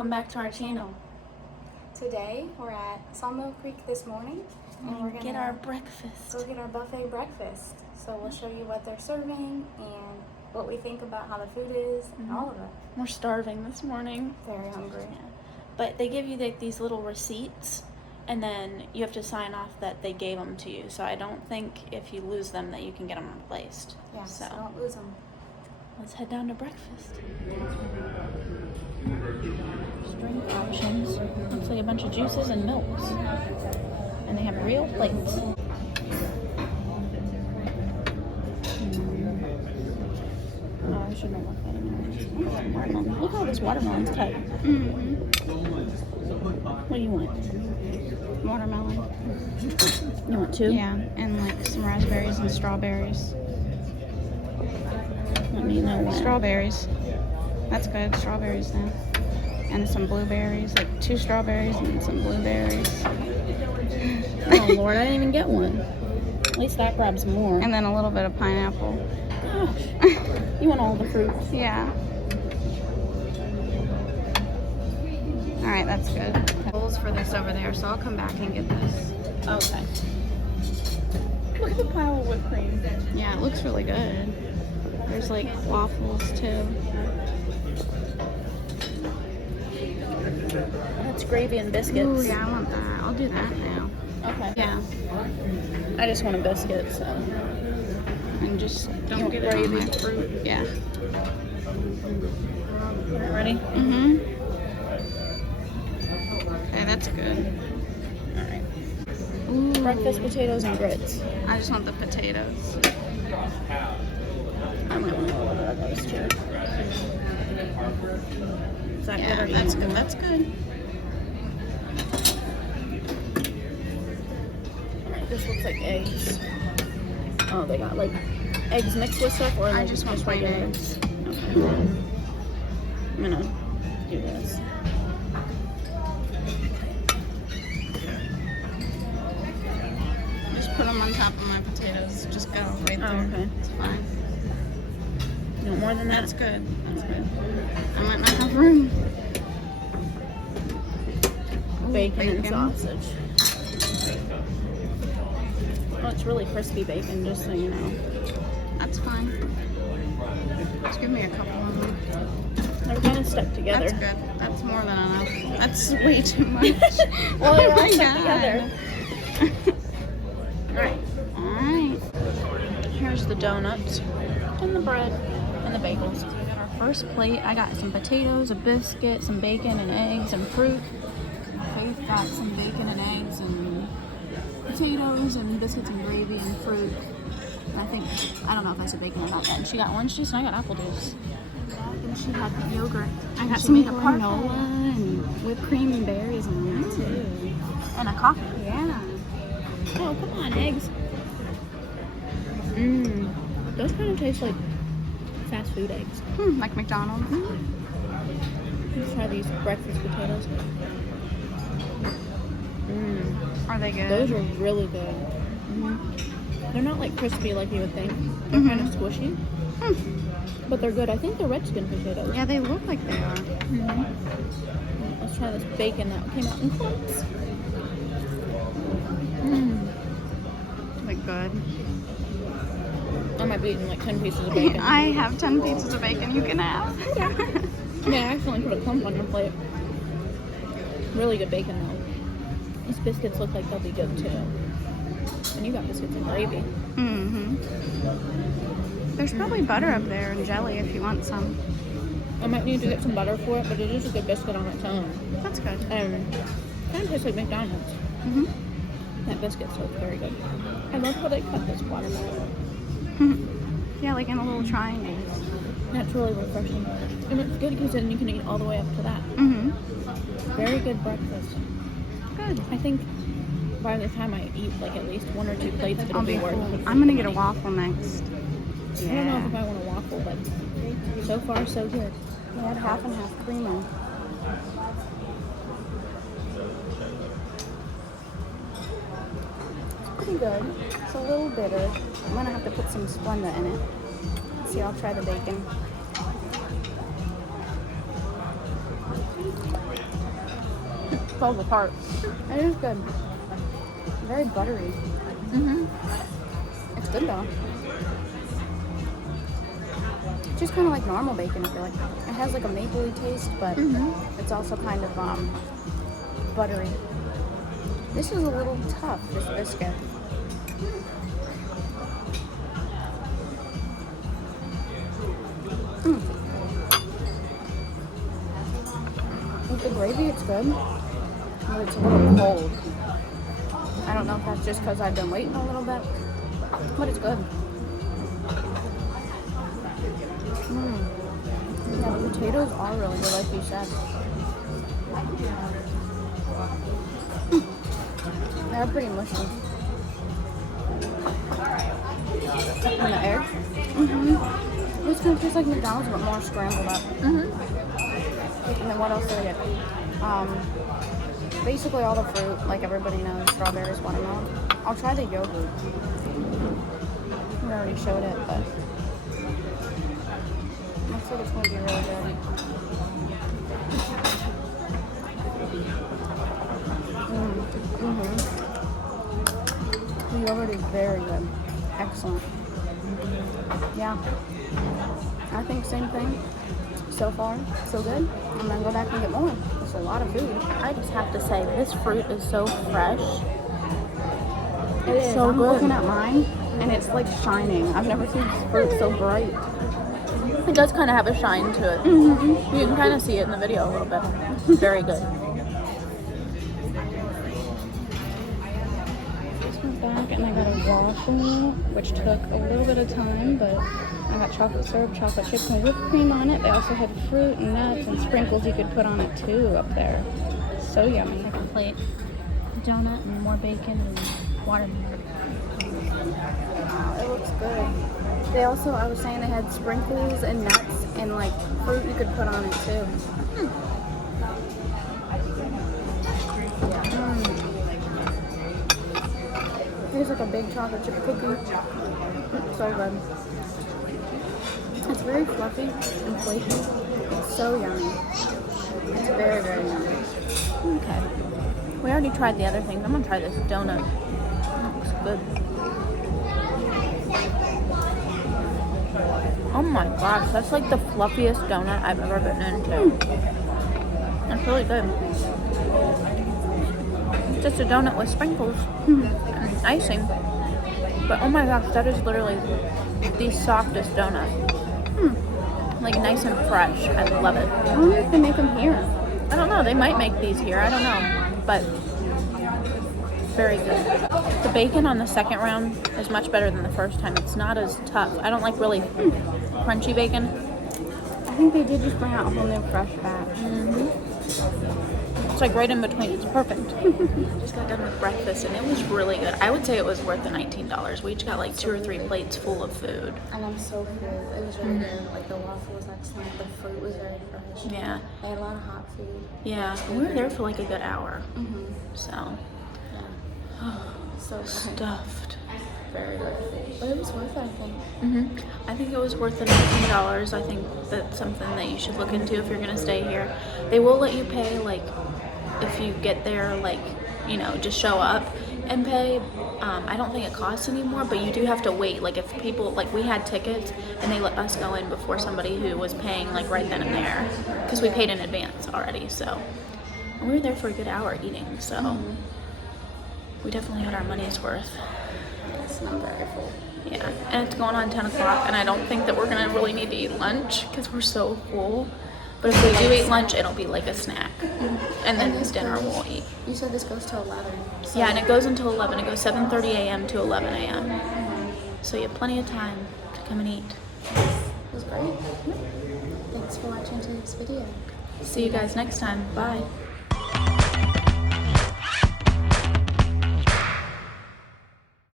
welcome back to our channel. Today we're at Sawmill Creek this morning and we're gonna get our breakfast. Go get our buffet breakfast. So we'll show you what they're serving and what we think about how the food is and all of it. We're starving this morning. Very hungry. Yeah. But they give you these little receipts and then you have to sign off that they gave them to you. So I don't think if you lose them that you can get them replaced. Yeah, so don't lose them. Let's head down to breakfast. Drink options. Looks like a bunch of juices and milks. And they have real plates. Oh, I shouldn't have left that in there. Watermelon. Look how this watermelon's cut. What do you want? Watermelon. You want two? Yeah, and like some raspberries and strawberries. Let me know when. Strawberries. That's good. Strawberries now. And some blueberries, like 2 strawberries and some blueberries. Oh Lord, I didn't even get one. At least that grabs more. And then a little bit of pineapple. Gosh. You want all the fruits? Yeah. Alright, that's good. Bowls for this over there, so I'll come back and get this. Okay. Look at the pile of whipped cream. Yeah, it looks really good. There's like waffles too. That's gravy and biscuits. Ooh, yeah, I want that. I'll do that now. Okay. Yeah. I just want a biscuit, so. And just don't get gravy. It on my fruit. Yeah. Ready? Mm-hmm. Okay, that's good. Alright. Ooh. Breakfast potatoes and grits. I just want the potatoes. I might want a little bit of those too. Is that Yeah, good or that's not? good. That's good. Alright, this looks like eggs. Oh, they got like eggs mixed with stuff, or I like just want plain regular eggs. Okay. I'm gonna do this. Just put them on top of my potatoes. Just go right there. Oh, okay. It's fine. You want more than that? That's good. That's good. I might not have room. Ooh, Bacon and sausage. Oh, it's really crispy bacon, just so you know. That's fine. Just give me a couple of them. They're kind of stuck together. That's good. That's more than enough. That's way too much. Well, they're oh all my stuck God. together. Alright. Alright. Here's the donuts and the bread and the bagels. So we got our first plate. I got some potatoes, a biscuit, some bacon and eggs and fruit. Faith got some bacon and eggs and potatoes and biscuits and gravy and fruit. And I don't know if I said bacon or not then. She got orange juice and I got apple juice. And she had yogurt. I got she some made a granola parfait. and whipped cream and berries on that too. And a coffee. Yeah. Oh, come on, eggs. Those kind of taste like fast food eggs. Like McDonald's. Let's try these breakfast potatoes. Are they good? Those are really good. They're not like crispy like you would think. They're kind of squishy. But they're good. I think they're redskin potatoes. Yeah, they look like they are. Let's try this bacon that came out in clumps. Like good. I might be eating like 10 pieces of bacon. I have 10 pieces of bacon you can have. Yeah, I accidentally put a clump on your plate. Really good bacon though. These biscuits look like they'll be good too. And you got biscuits and gravy. There's probably butter up there and jelly if you want some. I might need to get some butter for it, but it is a good biscuit on its own. That's good. Kind of tastes like McDonald's. That biscuit tastes very good. I love how they cut this watermelon. Yeah, like in a little triangle. That's really refreshing. And it's good because then you can eat all the way up to that. Very good breakfast. Good. I think by the time I eat like at least 1 or 2 plates, it'll be worth it. I'm gonna get a waffle next. I don't know if I want a waffle, but so far so good. We had half and half creamer. It's pretty good. It's a little bitter. I'm gonna have to put some Splenda in it. Let's see, I'll try the bacon. falls apart. It is good. Very buttery. It's good though. It's just kind of like normal bacon, I feel like. It has like a mapley taste, but it's also kind of buttery. This is a little tough, this biscuit. With the gravy, it's good, but it's a little cold. I don't know if that's just because I've been waiting a little bit, but it's good. Yeah, the potatoes are really good, like you said. They're pretty mushy. And the eggs? It's gonna taste like McDonald's, but more scrambled up. And then what else did I get? Basically all the fruit, like everybody knows, strawberries, watermelon. I'll try the yogurt. We already showed it, but looks like it's going to be really good. The yogurt is very good. Excellent. Yeah. I think same thing. So far, so good. I'm gonna go back and get more. It's a lot of food. I just have to say, this fruit is so fresh. It is. So I'm good. looking at mine, and it's like shining. I've never seen fruit so bright. It does kind of have a shine to it. You can kind of see it in the video a little bit. Very good. Just went back and I got a waffle, which took a little bit of time, but I got chocolate syrup, chocolate chip, and whipped cream on it. They also had fruit and nuts and sprinkles you could put on it too up there. So yummy. Second plate, donut and more bacon and watermelon. It looks good. They also, I was saying, they had sprinkles and nuts and like fruit you could put on it too. Here's like a big chocolate chip cookie. So good. It's very fluffy and flaky. It's so yummy. It's very, very yummy. Okay. We already tried the other things. I'm gonna try this donut. It looks good. Oh my gosh, that's like the fluffiest donut I've ever bitten into. It's really good. It's just a donut with sprinkles and icing. But oh my gosh, that is literally the softest donut. Like nice and fresh. I love it. I wonder if they make them here. I don't know. They might make these here. I don't know. But very good. The bacon on the second round is much better than the first time. It's not as tough. I don't like really crunchy bacon. I think they did just bring out a whole new fresh batch. It's like right in between. It's perfect. Just got done with breakfast and it was really good. I would say it was worth the $19. We each got like 2 or 3 plates full of food. And I'm so full. It was really good. Like the waffle was excellent. The fruit was very fresh. Yeah. They had a lot of hot food. Yeah. And we were there for like a good hour. So. So good. Stuffed. Very good. But it was worth it, I think. I think it was worth the $19. I think that's something that you should look into if you're gonna stay here. They will let you pay, like, if you get there, like, you know, just show up and pay. I don't think it costs anymore, but you do have to wait. Like, if people, like, we had tickets and they let us go in before somebody who was paying, like, right then and there, because we paid in advance already. So and we were there for a good hour eating. So we definitely had our money's worth. It's not very full. Yeah, and it's going on 10 o'clock, and I don't think that we're going to really need to eat lunch because we're so full. But if we do eat lunch, it'll be like a snack. And then dinner we'll eat. You said this goes to 11. So Yeah, and it goes until 11. It goes 7:30 a.m. to 11 a.m. So you have plenty of time to come and eat. it was great. Thanks for watching today's video. See you guys next time. Bye.